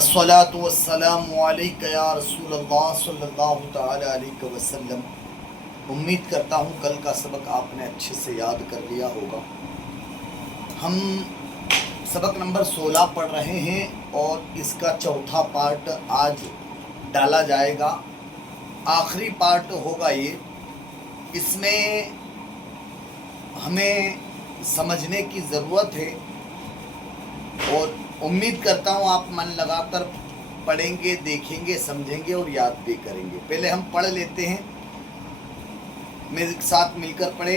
अस्सलातु वस्सलामु अलैका या रसूल अल्लाह सल्लल्लाहु ताला अलैहि वसल्लम। उम्मीद करता हूँ कल का सबक आपने अच्छे से याद कर लिया होगा। हम सबक नंबर 16 पढ़ रहे हैं और इसका चौथा पार्ट आज डाला जाएगा। आखिरी पार्ट होगा ये। इसमें हमें समझने की ज़रूरत है और उम्मीद करता हूँ आप मन लगाकर पढ़ेंगे, देखेंगे, समझेंगे और याद भी करेंगे। पहले हम पढ़ लेते हैं, मेरे साथ मिलकर पढ़े।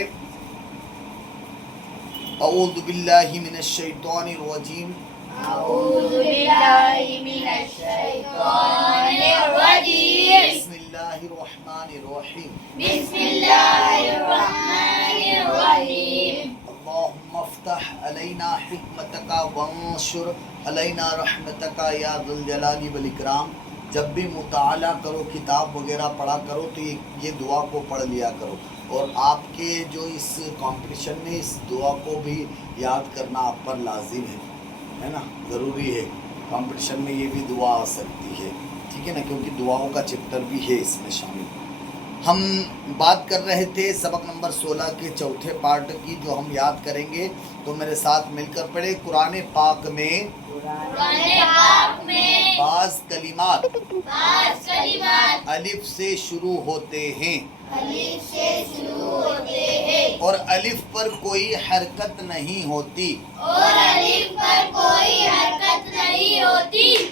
औज़ु बिल्लाहि मिनश शैतानिर रजीम। औज़ु बिल्लाहि मिनश शैतानिर रजीम। बिस्मिल्लाहिर रहमानिर रहीम। बिस्मिल्लाहिर रहमानिर रहीम। अल्लाहुम्मा अफ्तह अलैना हिकमतका वंशुर अलैना रहमतका या ज़ुल जलाली वल इकराम। जब भी मुताला करो, किताब वगैरह पढ़ा करो तो ये दुआ को पढ़ लिया करो। और आपके जो इस कंपटीशन में इस दुआ को भी याद करना आप पर लाजिम है ना, ज़रूरी है। कंपटीशन में ये भी दुआ आ सकती है, ठीक है ना, क्योंकि दुआओं का चैप्टर भी है इसमें शामिल। हम बात कर रहे थे सबक नंबर 16 के चौथे पार्ट की, जो हम याद करेंगे। तो मेरे साथ मिलकर पढ़े। कुरान पाक में बाज़ कलिमात अलिफ से शुरू होते हैं और अलिफ पर कोई हरकत नहीं होती।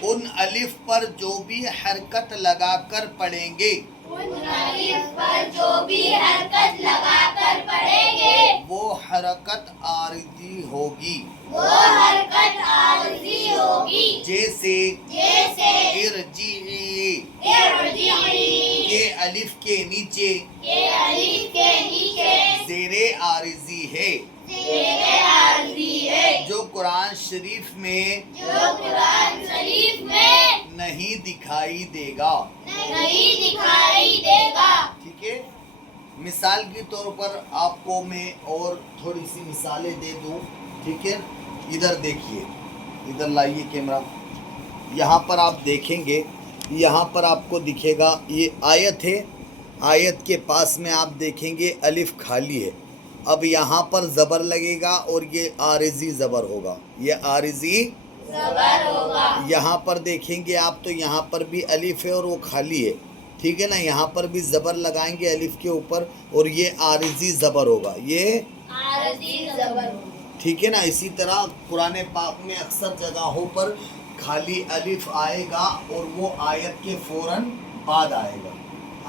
उन अलिफ पर जो भी हरकत लगाकर पढ़ेंगे वो हरकत आरिजी होगी। जैसे इरजी के अलिफ के नीचे ज़ेरे आरिजी है, जो कुरान शरीफ में नहीं दिखाई देगा। ठीक है। मिसाल के तौर पर आपको मैं और थोड़ी सी मिसालें दे दूं। ठीक है, इधर देखिए, इधर लाइए कैमरा। यहाँ पर आप देखेंगे, यहाँ पर आपको दिखेगा ये आयत है। आयत के पास में आप देखेंगे अलिफ खाली है। अब यहाँ पर ज़बर लगेगा और ये आरिजी ज़बर होगा, ये आरिजी ज़बर होगा। यहाँ पर देखेंगे आप तो यहाँ पर भी अलिफ है और वो खाली है, ठीक है ना। यहाँ पर भी ज़बर लगाएंगे अलिफ के ऊपर और ये आरिजी ज़बर होगा, ये आरिजी ज़बर, ठीक है ना। इसी तरह कुरान पाक में अक्सर जगहों पर खाली अलिफ आएगा और वो आयत के फ़ौरन बाद आएगा,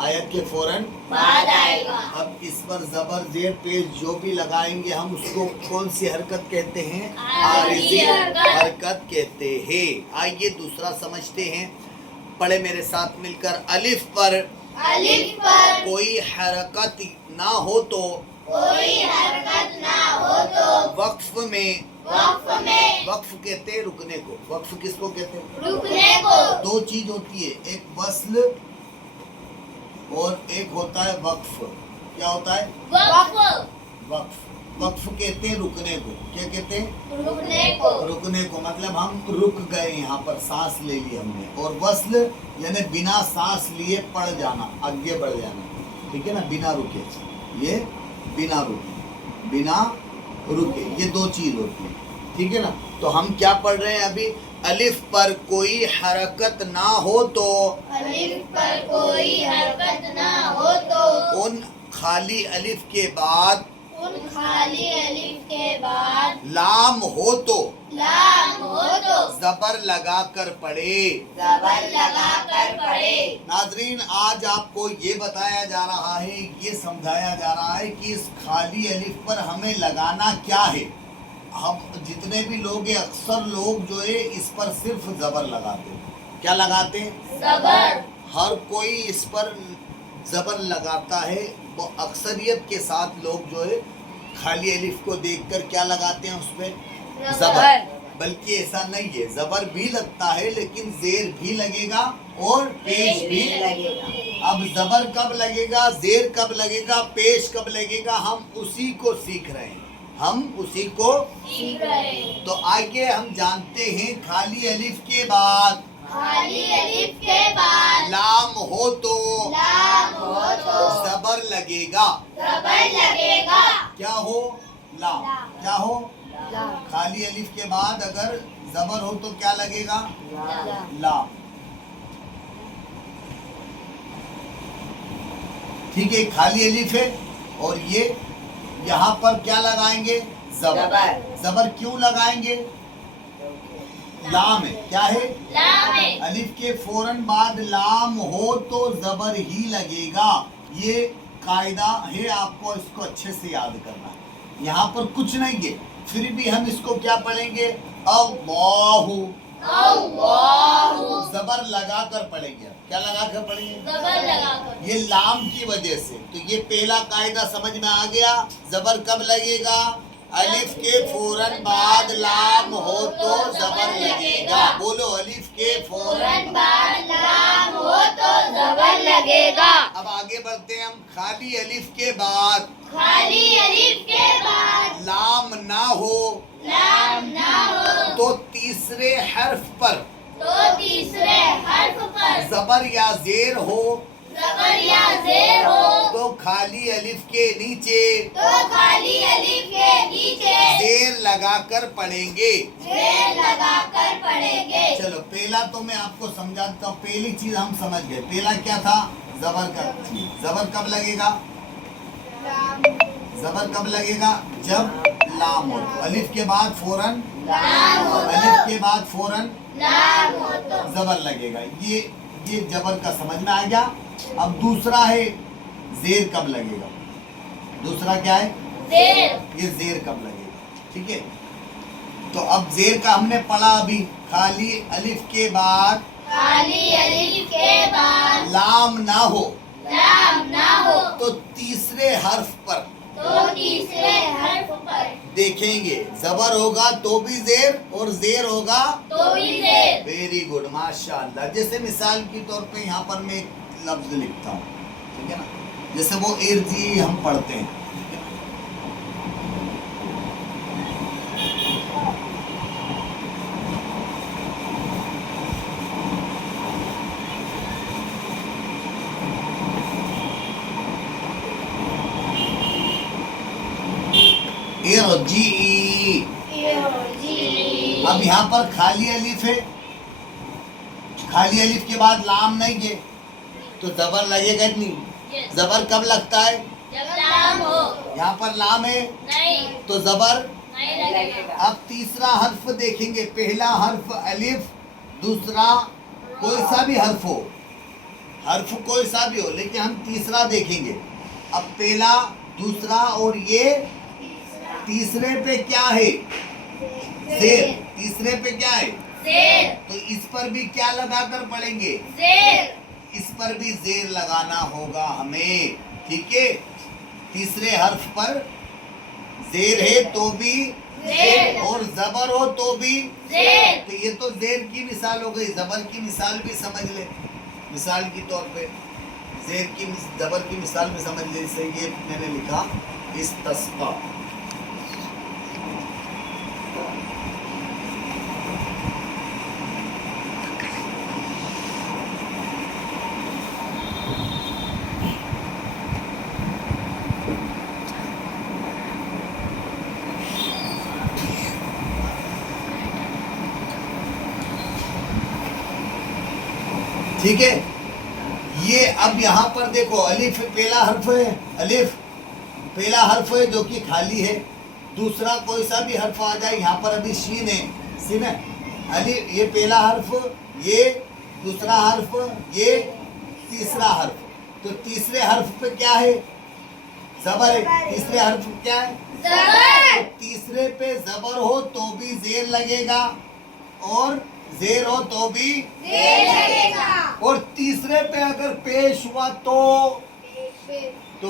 आयत के फ़ौरन बाद आएगा। अब इस पर ज़बर ज़ेर पेश जो भी लगाएंगे हम उसको कौन सी हरकत कहते हैं? आरिजी हरकत कहते हैं। आइए दूसरा समझते हैं। पढ़े मेरे साथ मिलकर। अलिफ पर कोई हरकत ना हो तो वक्फ में वक्फ कहते हैं रुकने को। वक्फ किसको कहते हैं? रुकने को। दो चीज होती है, एक वस्ल और एक होता है वक्फ। क्या होता है? वक्फ। वक्फ कहते हैं रुकने को। क्या कहते हैं? रुकने को मतलब हम रुक गए, यहाँ पर सांस ले ली हमने। और वस्ल यानी बिना सांस लिए पड़ जाना, आगे बढ़ जाना, ठीक है ना, बिना रुके। ये बिना रुके ये दो चीज होती है, ठीक है ना। तो हम क्या पढ़ रहे हैं अभी? अलिफ पर कोई हरकत ना हो तो उन खाली अलिफ के बाद लाम हो तो ज़बर लगा कर पढ़े। नाज़रीन, आज आपको ये बताया जा रहा है, ये समझाया जा रहा है कि इस खाली अलिफ पर हमें लगाना क्या है। हम जितने भी लोग हैं, अक्सर लोग जो है इस पर सिर्फ ज़बर लगाते हैं। क्या लगाते हैं? ज़बर। हर कोई इस पर ज़बर लगाता है। वो अक्सरियत के साथ लोग जो है खाली अलिफ को देखकर क्या लगाते हैं? उस पर ज़बर। बल्कि ऐसा नहीं है, ज़बर भी लगता है लेकिन ज़ेर भी लगेगा और पेश भी लगेगा। अब ज़बर कब लगेगा, ज़ेर कब लगेगा, पेश कब लगेगा, हम उसी को सीख रहे हैं। हम उसी को सीख रहे हैं। तो आइए हम जानते हैं खाली अलिफ के बाद खाली अलिफ के बाद लाम हो तो लाम हो तो जबर लगेगा। जबर लगेगा। क्या हो? लाम। क्या हो? खाली अलिफ के बाद अगर जबर हो तो क्या लगेगा? लाम। ठीक है, खाली अलिफ है और ये यहाँ पर क्या लगाएंगे? जबर। जबर क्यों लगाएंगे? लाम है। क्या है? लाम है। अलिफ के फौरन बाद लाम हो तो जबर ही लगेगा। ये कायदा है, आपको इसको अच्छे से याद करना है। यहाँ पर कुछ नहीं है, फिर भी हम इसको क्या पढ़ेंगे? अल्लाहु। अल्लाहु जबर लगा कर पढ़ेंगे। क्या लगा कर पढ़ेंगे? जबर लगाकर। ये लाम की वजह से। तो ये पहला कायदा समझ में आ गया। जबर कब लगेगा? अलिफ के फौरन बाद लाम हो तो जबर लगेगा। बोलो, अलिफ के फौरन बाद लाम हो तो जबर लगेगा। अब आगे बढ़ते हैं हम। खाली अलिफ के बाद खाली अलिफ के बाद लाम ना हो लाम ना हो तो तीसरे हर्फ पर तो तीसरे हर्फ पर जबर या जेर हो जबर या जेर हो तो खाली अलिफ के नीचे तो खाली अलिफ के नीचे जेर लगाकर पढ़ेंगे। जेर लगाकर पढ़ेंगे। चलो, पहला तो मैं आपको समझाता हूँ। पहली चीज हम समझ गए। पहला क्या था? जबर का चीज। जबर कब लगेगा? जबर कब लगेगा? जब लाम हो। अलिफ के बाद फौरन लाम हो अलिफ के बाद फौरन लाम हो तो जबर लगेगा। ये जबर का समझ में आ गया। अब दूसरा है जेर कब लगेगा। दूसरा क्या है? जेर। ये जेर कब लगेगा। ठीक है, तो अब जेर का हमने पढ़ा अभी। खाली अलिफ के बाद खाली अलिफ के बाद लाम ना हो लाम ना हो तो तीसरे हर्फ पर तो तीसरे हर्फ पर देखेंगे। जबर होगा तो भी जेर और जेर होगा तो भी जेर। वेरी गुड, माशाअल्लाह। जैसे मिसाल के तौर पे यहाँ पर मैं एक लफ्ज लिखता हूँ, ठीक है ना, जैसे वो इर्जी हम पढ़ते हैं। इर्जी। अब यहाँ पर खाली अलिफ है, खाली अलिफ के बाद लाम नहीं है तो जबर लगेगा नहीं। Yes. जबर कब लगता है? जब लाम हो। यहाँ पर लाम है नहीं तो जबर। नहीं लगेगा। अब तीसरा हर्फ देखेंगे। पहला हर्फ अलिफ, दूसरा कोई सा भी हर्फ हो, हर्फ कोई सा भी हो, लेकिन हम तीसरा देखेंगे। अब पहला, दूसरा और ये तीसरे पे क्या है? जेर। तीसरे पे क्या है? जेर। तो इस पर भी क्या लगा कर पढ़ेंगे? जेर। इस पर भी जेर लगाना होगा हमें। ठीक है, तीसरे हर्फ पर जेर है तो भी जेर और जबर हो तो भी जेर। तो ये तो जेर की मिसाल हो गई। जबर की मिसाल भी समझ ले। मिसाल के तौर पे जेर की जबर की मिसाल भी समझ ले। जैसे ये मैंने लिखा इस्तस्का। ठीक है, ये अब यहाँ पर देखो अलिफ पहला हर्फ है। अलिफ पहला हर्फ है जो कि खाली है। दूसरा कोई सा भी हर्फ आ जाए, यहाँ पर अभी शीन है, सीन है। अलिफ ये पहला हर्फ, ये दूसरा हर्फ, ये तीसरा हर्फ। तो तीसरे हर्फ पे क्या है? जबर है। तीसरे हर्फ पे क्या है? जबर। तीसरे पे जबर हो तो भी जेर लगेगा और जेर हो तो भी जेर लगेगा। और तीसरे पे अगर पेश हुआ तो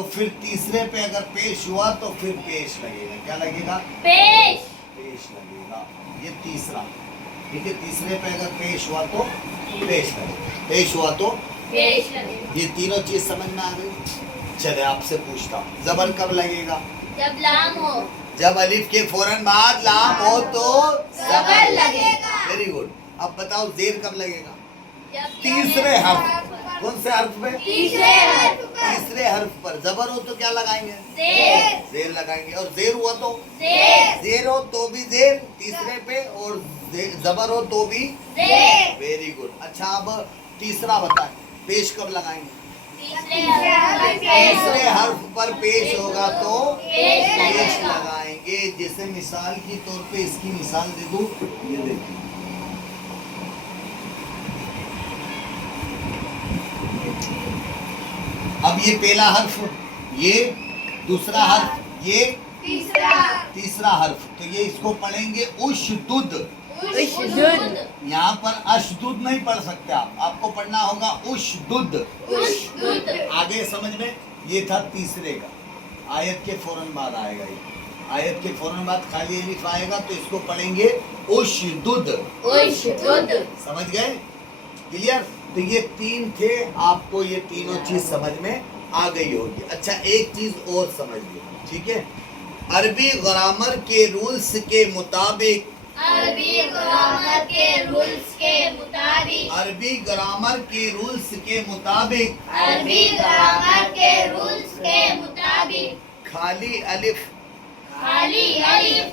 फिर तीसरे पे अगर पेश हुआ तो फिर पेश लगेगा। क्या लगेगा? पेश। पेश लगेगा। ये तीसरा। ठीक है, तीसरे पे अगर पेश हुआ तो पेश लगेगा, पेश हुआ तो पेश लगेगा। ये तीनों चीज समझ में आ गई। चले आपसे पूछता हूँ, जबर कब लगेगा? जब लाम हो। जब अलिफ के फौरन बाद लाम हो तो जबर लगेगा। Very good. अब बताओ जेर कब लगेगा? तीसरे हर्फ, कौन से हर्फ पे? तीसरे हर्फ पर तीसरे हर्फ पर। जबर हो तो क्या लगाएंगे? जेर जेर लगाएंगे। और जेर हुआ तो? जेर जेर हो तो भी जेर तीसरे पे, और जबर हो तो भी जेर। Very good. अच्छा अब तीसरा बताएं, पेश कब लगाएंगे? तीसरे हर्फ पर तीसरे हर्फ पर पेश होगा तो पेश पेश लगेगा। लगाएंगे। जैसे मिसाल के तौर पे इसकी मिसाल दे दूं, ये देखिए, अब ये पहला हर्फ, ये दूसरा हर्फ, ये तीसरा हर्फ, तो ये इसको पढ़ेंगे उशदुद। उशदुद यहाँ पर अशदुद नहीं पढ़ सकते आप, आपको पढ़ना होगा उशदुद। उशदुद। आगे समझ में? ये था तीसरे का, आयत के फौरन बाद आएगा ये, आयत के फौरन बाद खाली अलिफ आएगा तो इसको पढ़ेंगे उशदुद। उशदुद। समझ गए? क्लियर? तो ये तीन थे, आपको ये तीनों चीज समझ में आ गई होगी। अच्छा एक चीज और समझ लो, ठीक है? अरबी ग्रामर के रूल्स के मुताबिक, अरबी ग्रामर के रूल्स के मुताबिक, अरबी ग्रामर के रूल्स के मुताबिक अरबी ग्रामर के रूल्स के मुताबिक खाली अलिफ खाली अलिफ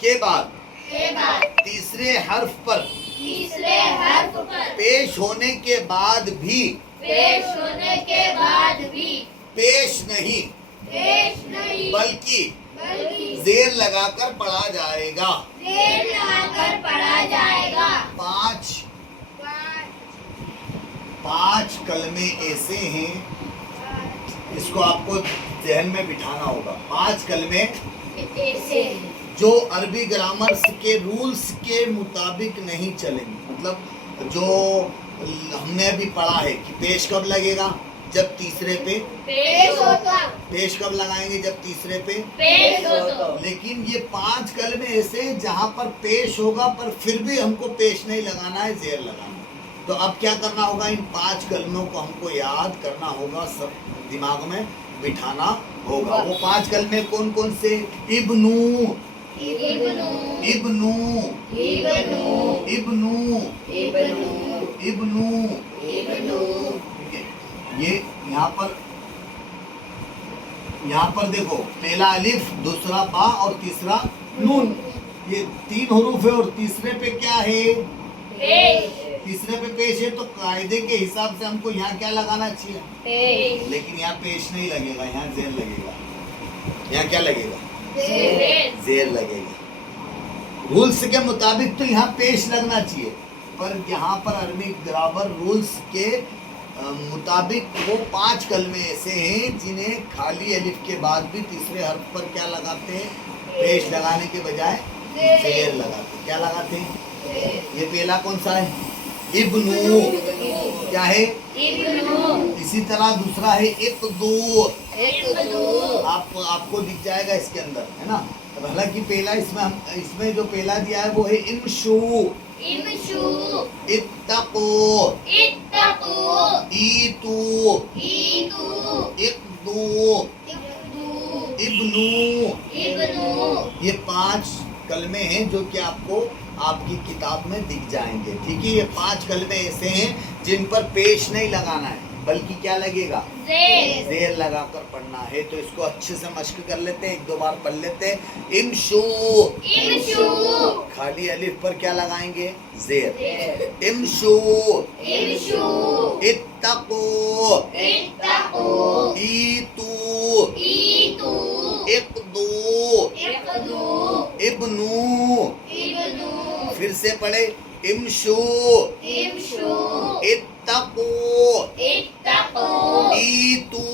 के बाद के बाद तीसरे हर्फ पर तीसरे हर्फ पर पेश होने के बाद भी पेश होने के बाद भी पेश नहीं पेश नहीं बल्कि बल्कि जेर लगाकर पढ़ा जाएगा। जेर लगाकर पढ़ा जाएगा। पांच कलमे ऐसे हैं, इसको आपको जहन में बिठाना होगा। 5 कलमे ऐसे जो अरबी ग्रामर के रूल्स के मुताबिक नहीं चलेंगे। मतलब जो हमने अभी पढ़ा है कि पेश कब लगेगा? जब तीसरे पे। पेश होता पेश कब लगाएंगे? जब तीसरे पे। पेश होता। लेकिन ये 5 कलमे ऐसे हैं जहाँ पर पेश होगा पर फिर भी हमको पेश नहीं लगाना है, जेर लगाना है। तो अब क्या करना होगा? इन 5 कलमों को हमको याद करना होगा, सब दिमाग में बिठाना होगा। वो 5 कलमे कौन कौन से? इब्नू, इब्नु इब्नू, इब्नु इब्नू, इब्नु इब्नू। इब्नु। ये यहाँ पर देखो, पहला अलिफ, दूसरा बा और तीसरा नून, ये 3 हरूफ है। और तीसरे पे क्या है? पेश तीसरे पे पेश है, तो कायदे के हिसाब से हमको यहाँ क्या लगाना चाहिए? पेश लेकिन यहाँ पेश नहीं लगेगा, यहाँ जेर लगेगा। यहाँ क्या लगेगा? पेश जेर लगेगा। रूल्स के मुताबिक तो यहाँ पेश लगना चाहिए, पर यहाँ पर अरबी ग्रामर रूल्स के मुताबिक वो 5 कलमे ऐसे हैं जिन्हें खाली अलिफ के बाद भी तीसरे हर्फ पर क्या लगाते हैं? पेश लगाने के बजाय जेर लगाते हैं। क्या लगाते हैं? ये पहला कौन सा है? इब्नू। क्या है? इब्नु इसी तरह दूसरा है इक़्दू। इब्नु आपको दिख जाएगा इसके अंदर, है ना? हालांकि पहला इसमें जो पहला दिया है वो है इमशू, इमशु इत्तकू, इत्तकू ईतू, ईतू इक़्दू, इब्नु इब्नू। इब्नु। ये 5 कलमे हैं जो कि आपको आपकी किताब में दिख जाएंगे, ठीक है? ये 5 कलमे ऐसे हैं जिन पर पेश नहीं लगाना है, बल्कि क्या लगेगा? जेर जेर लगाकर पढ़ना है। तो इसको अच्छे से मश्क कर लेते हैं, 1-2 बार पढ़ लेते हैं। इमशू, इमशु खाली अलिफ पर क्या लगाएंगे? जेर। जेर। इमशू, इमशु इत्तकू, इत्तकू ईतू, ईतू इक़्दू, इक़्दू इब्नू। इब्नु। फिर से पढ़े, इमशू, इमशु इत्तकू, इत्तकू ईतू,